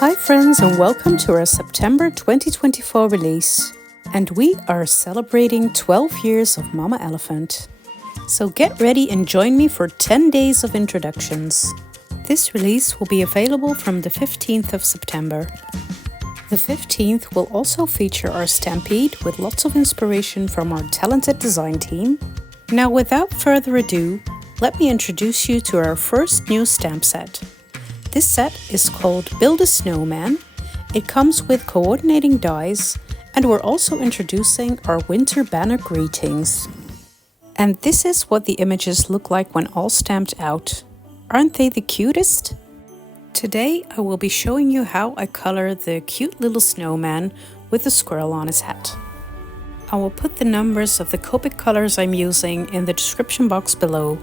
Hi friends, and welcome to our September 2024 release. And we are celebrating 12 years of Mama Elephant. So get ready and join me for 10 days of introductions. This release will be available from the 15th of September. The 15th will also feature our stampede with lots of inspiration from our talented design team. Now without further ado, let me introduce you to our first new stamp set. This set is called Build a Snowman. It comes with coordinating dies, and we're also introducing our winter banner greetings. And this is what the images look like when all stamped out. Aren't they the cutest? Today I will be showing you how I color the cute little snowman with a squirrel on his hat. I will put the numbers of the Copic colors I'm using in the description box below.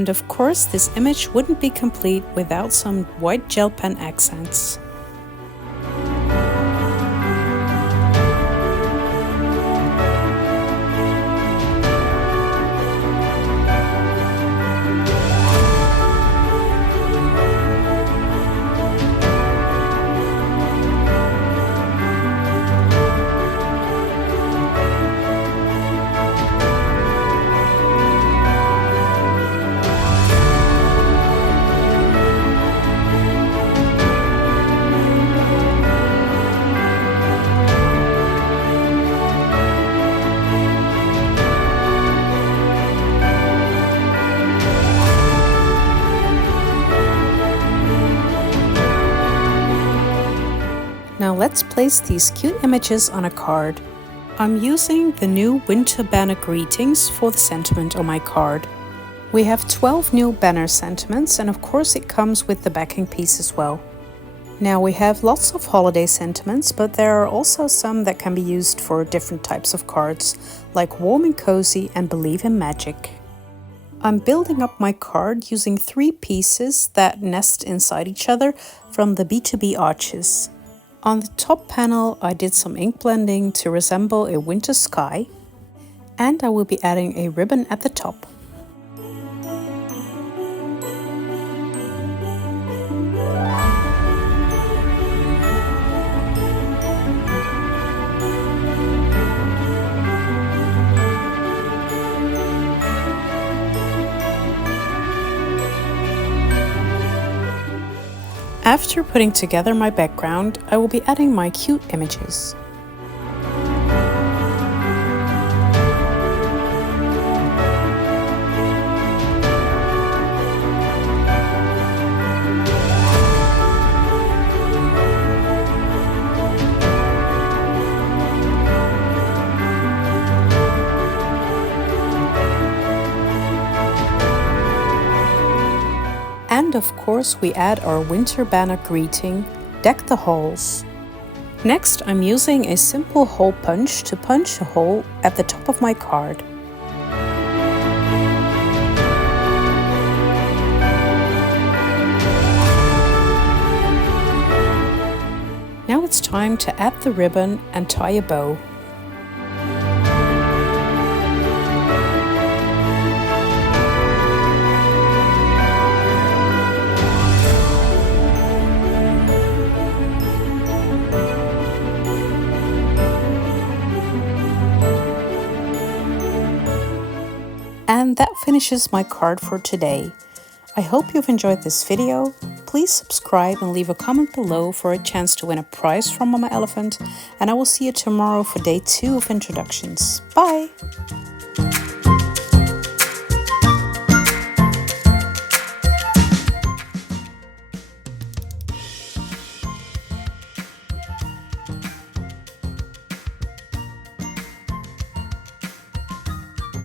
And of course, this image wouldn't be complete without some white gel pen accents. Now let's place these cute images on a card. I'm using the new winter banner greetings for the sentiment on my card. We have 12 new banner sentiments, and of course it comes with the backing piece as well. Now we have lots of holiday sentiments, but there are also some that can be used for different types of cards, like warm and cozy and believe in magic. I'm building up my card using 3 pieces that nest inside each other from the B2B arches. On the top panel, I did some ink blending to resemble a winter sky, and I will be adding a ribbon at the top. After putting together my background, I will be adding my cute images. And of course we add our winter banner greeting, Deck the Halls. Next I'm using a simple hole punch to punch a hole at the top of my card. Now it's time to add the ribbon and tie a bow. And that finishes my card for today. I hope you've enjoyed this video. Please subscribe and leave a comment below for a chance to win a prize from Mama Elephant, and I will see you tomorrow for day 2 of introductions. Bye!